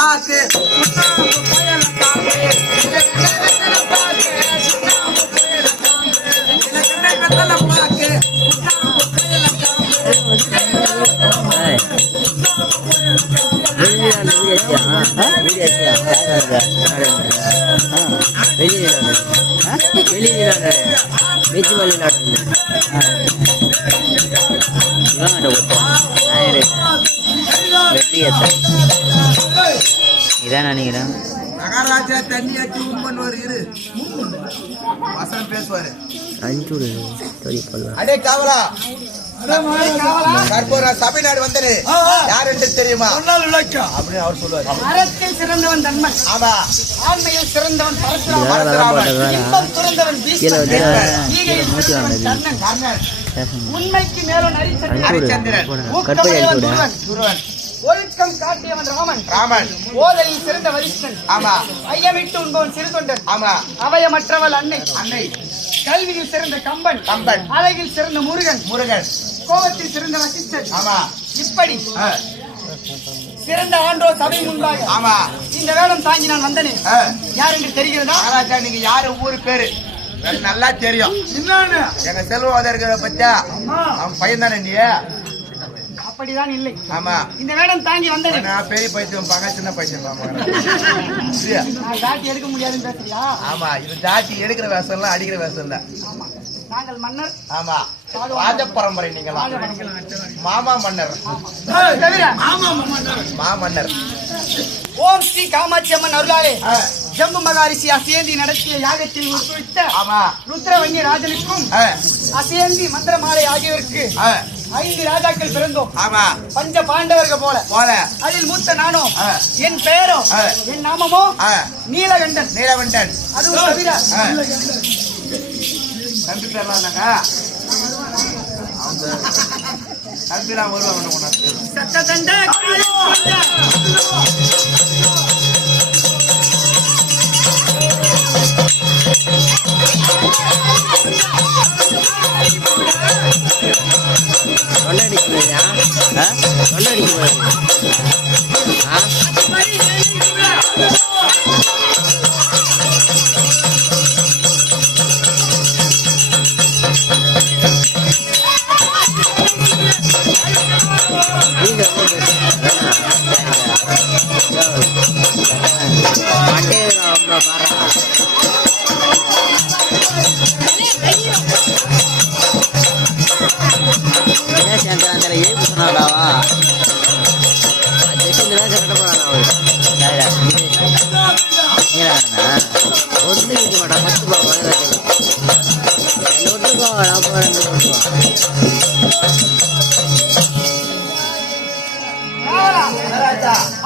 பாக்கு இதான் நினைக்கிறேன். மகாராஜா தண்ணி அச்சு பண்ணுவார். இரு வசனம் பேசுவாரு. அடே காவலா, கற்பூர சபைநாடு வந்தது யார் என்று தெரியுமா அப்படின்னு அவர் சொல்லுவார். அறத்தில் சிறந்தவன் தன்மன், ஆமா. ஆண்மையில் சிறந்தவன் பரசுராமன், இன்பம் துறந்தவன் பீஷ்மன், உண்மைக்கு மேலும் ஹரிச்சந்திரன், ஊக்கமுடையவன் துருவன், ஒழுக்கம் காட்டியவன் ராமன், ஓதலில் சிறந்த வரிஷ்டன், ஆமா. ஐயமிட்டு உண்பவன் சிறு தொண்டன், ஆமா. அவயமற்றவள் அன்னை, கல்வியில் சிறந்த கம்பன், அழகில் சிறந்த முருகன், கோபத்தில் சிறந்த வசிஷ்டன், ஆமா. இப்படி சிறந்த ஆண்டோ சபை முன்பாக, ஆமா, இந்த வேடம் தாங்கி நான் வந்தனே. யார் என்று தெரிகிறதா? மகாராஜா, நீங்க யாரு ஊரு பேரு நல்லா தெரியும். எங்க செல்வாதர்களை பத்தியா அவன் பையன் தானே நீ? அப்படிதான் இல்லை. ஆமா. இந்த வேடம் தாங்கி வந்தனே. நான் பெரிய பைத்தியம் பாங்க, சின்ன பைத்தியம் பாங்க. ஜாட்டி எடுக்க முடியாதுன்னு பேசுறியா? ஆமா, இது ஜாட்டி எடுக்கிற வேஷம் இல்ல, அடிக்கிற வேஷம் இல்ல. நாங்கள் மன்னர். ஆமா, ராஜ பரம்பரை. நீங்களா மாமா மன்னர். மாமன்னர். ஓம் ஸ்ரீ காமாட்சி அம்மன் அருளாலே ஜம்பு மகாரிஷி அசேந்தி நடத்திய யாகத்தில் உட்படுத்த ருத்ரவன்ய ராஜனுக்கும் அசேந்தி மந்திரமாலை ஆகியோருக்கு 5 ராஜாக்கள் பிறந்தோம். ஆமா. பஞ்ச பாண்டவர்கள் போல. அதில் மூத்த நானோ, என் பெயரோ, என் நாமமோ நீலகண்டன். அதுவும் தவிர தம்பி பேர்லாம் இருந்தாங்க. தம்பிலாம் வருவாங்க. சத்த தண்ட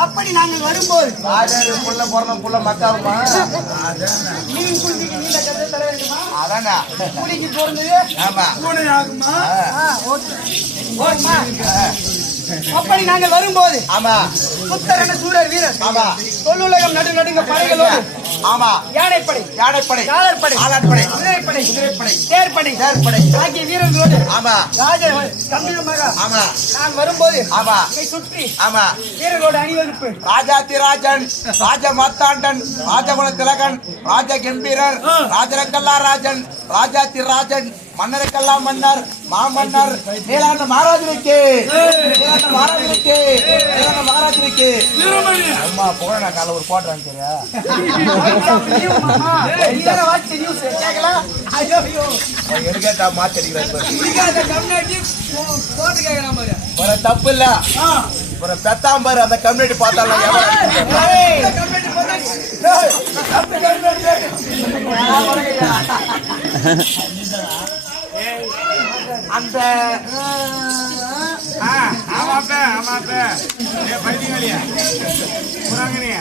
அப்படி நாங்கள் வரும்போது புள்ள மக்காவுமா மீன் குஞ்சுக்கு நீண்ட கதை தர வேண்டுமா? அதானா குடிக்கு போறது. ஆமா. அப்படி நாங்கள் வரும்போது, ஆமா, புத்தரன சூரர் வீரர், ஆமா, தொல்லுலகம் நடுநடுங்க படைகளோடு, ஆமா, யானைப்படை, காலற்படை, குதிரைப்படை, தேர்ப்படை ஆகிய வீரர்களோடு, ஆமா, ராஜ கம்பீரமாக, ஆமா, நான் வரும்போது, ஆமா, சுற்றி, ஆமா, வீரர்களோட அணிவகுப்பு, ராஜாதிராஜன், ராஜ மார்த்தாண்டன், ராஜகுல திலகன், ராஜ கம்பீரர், ராஜரக்கல்லா ராஜன், ராஜாதிராஜன், மன்னருக்கெல்லாம் மன்னர், மாமன்னர், மேலான மகாராஜனுக்கு அம்மா புகழ கால ஒரு போட்டு வாங்கிக்கிறியா? எடுக்கா மாத்தடிக்கிறார். தப்பு இல்ல, பெத்தாம்பாரு அந்த கம்யூனிட்டி பார்த்தாலும் அந்த ஆமாப்ப பைத்தியங்களையா புறாங்கனியா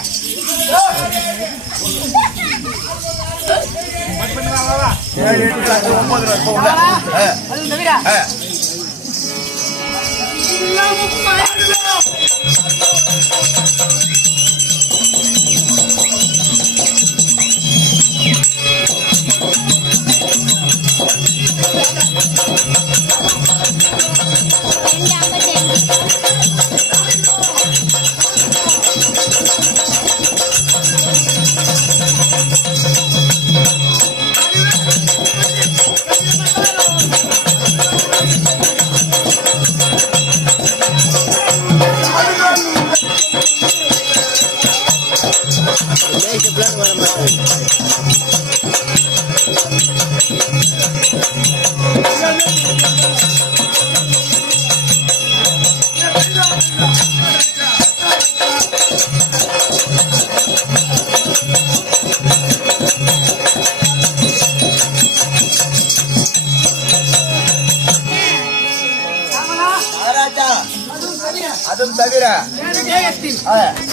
அதுவும் தவிர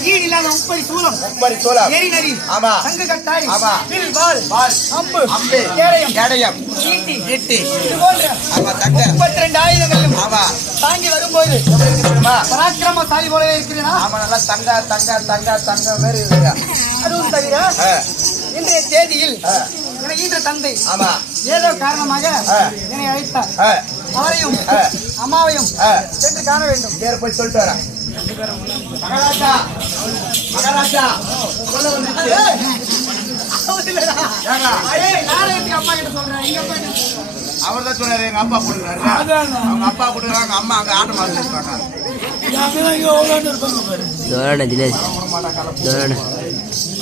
ஈடு இல்லாத உப்பரி சூலம் எரி நரி ஆமா சங்கு கட்டாய் ஆமா வில் வாள் அம்பு கேடயம் ஈட்டி இது போன்ற ஆமா தங்க 32 ஆயுதங்களும் ஆமா தாங்கி வரும்போது தெரியுமா பராக்கிரமசாலி போலவே இருக்கிறேனா ஆமா நல்லா தங்க மாதிரி இருக்குங்க. அதுவும் தவிர இன்றைய தேதியில் எனக்கு ஈன்ற தந்தை ஆமா ஏதோ காரணமாக என்னை அழைத்தார் அவரையும் அம்மாவையும் சென்று காண வேண்டும் பேர் போய் சொல்லிட்டு வரேன் மகாராஜா மகாராஜா சொல்ல வந்துச்சு அம்மா கிட்ட சொல்றேன் எங்க அப்பா அவர் தான் சொன்னாரு எங்க அப்பா கொடுக்குறாரு அவங்க அப்பா கொடுக்குறாங்க அம்மா அங்க ஆட்டு மாதிரி இருப்பாங்க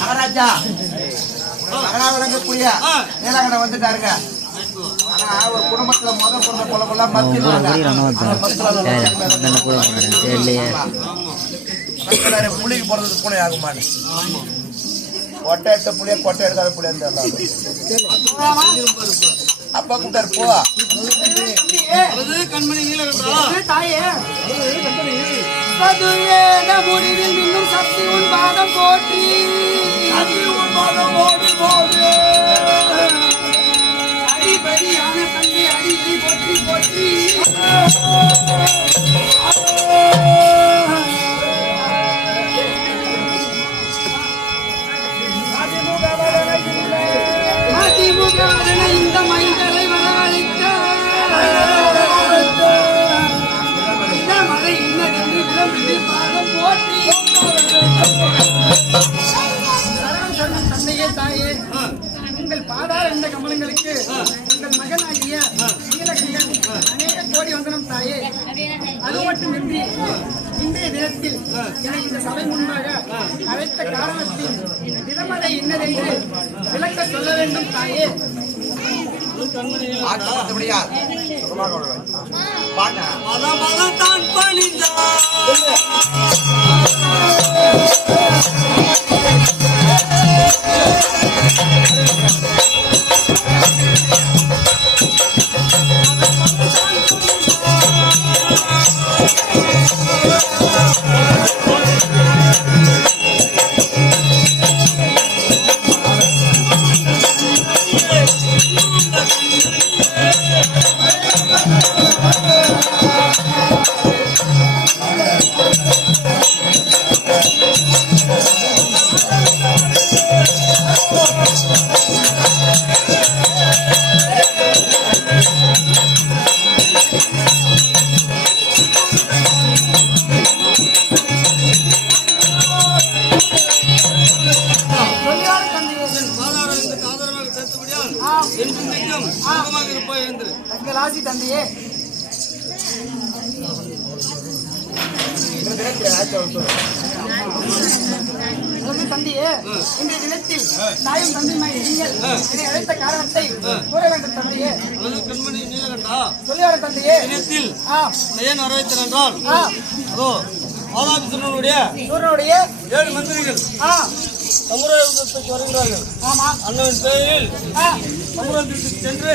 மகாராஜா மகனா விளங்கக்கூடிய நீலகண்டன் வந்துட்டாருங்க ஆனா ஒரு குடும்பத்துல முதல் பிறந்த கொள்ள புளிக்கு போறது பூனை ஆகுமான்னு கொட்டை எடுத்த புளிய கொட்டை எடுக்காத புளிய அப்பா கூட்டாரு போ கண்மணி தாயே முடிவில் இன்னும் சக்தி உன் பாதம் போற்றி அடிபடியான தந்தை அடியை போற்றி போற்றி அதிமுகவதன இந்த மைந்தரை வரவழைத்த மழை இன்னதென்று விளம்பிட்டு பாதம் போற்றி தந்தையே தாயே உங்கள் பாதார இந்த கமலங்களுக்கு உங்கள் மகனாகிய நீலகண்டன் அநேக கோடி வந்தனம் தாயே அது மட்டுமின்றி இன்றைய தினத்தில் என இந்த சபை முன்பாக அழைத்த காரணத்தில் விதமதை என்னதென்று விளக்க சொல்ல வேண்டும் தாயே தான் பணிந்தார் ராசி தந்தையே தந்தையே இன்றைய தினத்தில் தாயும் தந்தையுமாய் நீங்கள் என்னை அழைத்த காரணத்தை கூற வேண்டும் தந்தையே கண்மணி நீலகண்டா சொல்லியார தந்தையே தினத்தில் ஏன் வரவேற்றேன் என்றால் அதோ மாதாபிசனுடைய 7 மந்திரிகள் சமுதாயத்துக்கு வருகிறார்கள். ஆமா அண்ணன் பெயரில் சமுதாயத்துக்கு சென்று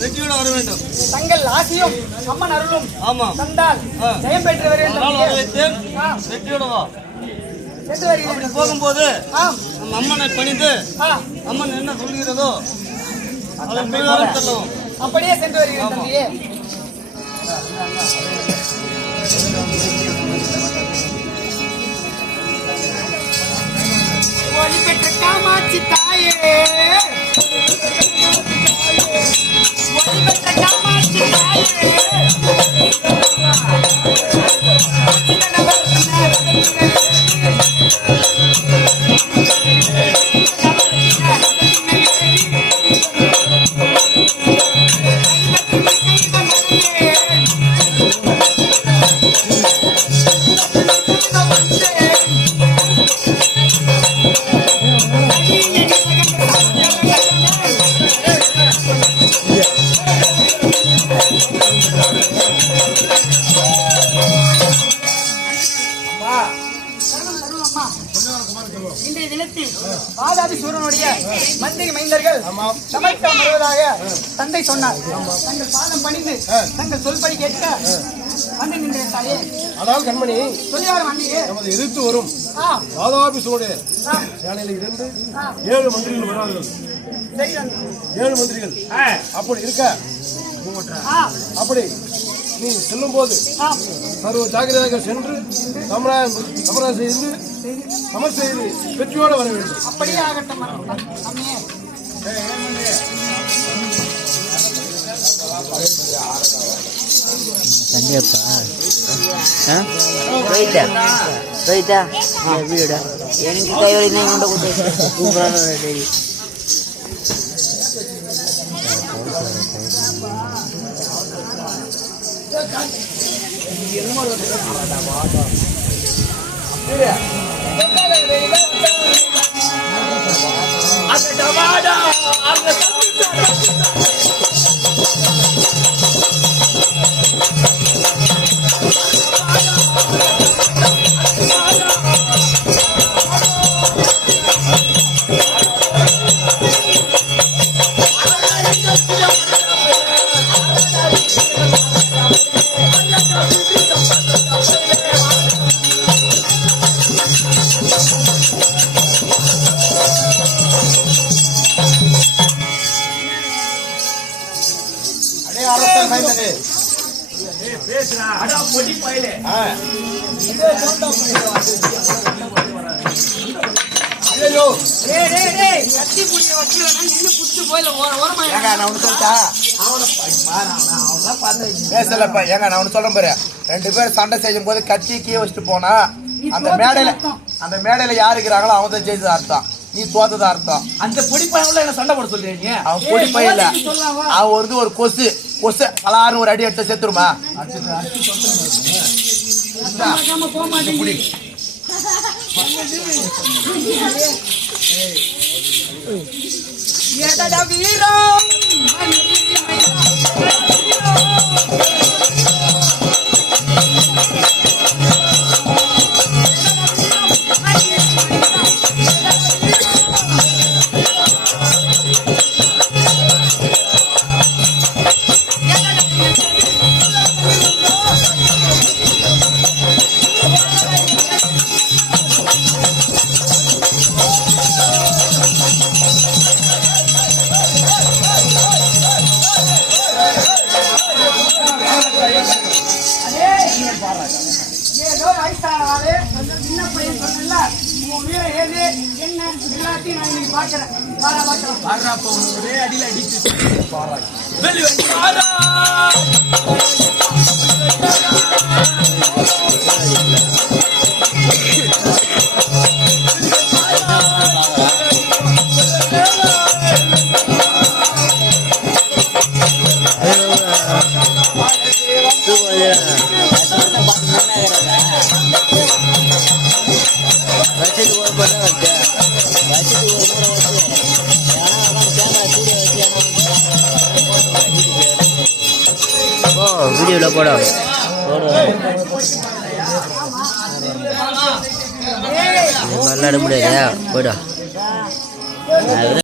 வெற்றியோடு வர வேண்டும். தங்கள் ஆசியும் அம்மன் அருளும் ஆமா தந்தால் ஜெயம் பெற்று வருகிறேன். வெற்றியோட வா. அப்படி போகும்போது நம்ம அம்மனை பணிந்து அம்மன் என்ன சொல்கிறதோ அதன் பிரகாரம் செல்லும். அப்படியே சென்று வருகிறேன் தந்தையே. ஒளி பெற்ற காமாட்சி தாயே, ஒளி பெற்ற காமாட்சி தாயே, இன்றைய தினத்தில் வாதாபி சூரனுடைய மந்திரி மைந்தர்கள் சமைக்க வருவதாக தந்தை சொன்னார். தங்கள் பாதம் பணிந்து தங்கள் சொல்படி கேட்க வந்து நின்றாயே. அதாவது கண்மணி சொல்லியார் வண்டியே நமது எதிர்த்து வரும் வாதாபிசோடு சேனையில் இருந்து 7 மந்திரிகள் வரார்கள். 7 மந்திரிகள் அப்படி இருக்க அப்படி நீ செல்லும் போது சர்வ ஜாகிரதையாக சென்று சமரம் செய்து சமர் செய்து வெற்றியோடு வர வேண்டும். அப்படியே ஆகட்டும். வீடு எனக்கு கைவழி கொண்டு கொடுத்து சூப்பரான டெய்லி சொல்றேன் பாரு, 2 பேர் சண்டை செய்யும் போது கத்தி கீழே வச்சுட்டு போனா அந்த மேடையில யாரு இருக்கிறாங்களோ அவங்க தான் ஜெயிச்சது அர்த்தம். நீ தோத்தது அர்த்தம். அந்த பொடி பையன் என்ன சண்டை போட சொல்றீங்க? அவன் பொடி பையன் இல்ல, அவன் ஒரு கொசு பலாருன்னு ஒரு அடி எடுத்து செத்துருமா? வீடியோவில் போட விளையாட முடியாது போய்டா.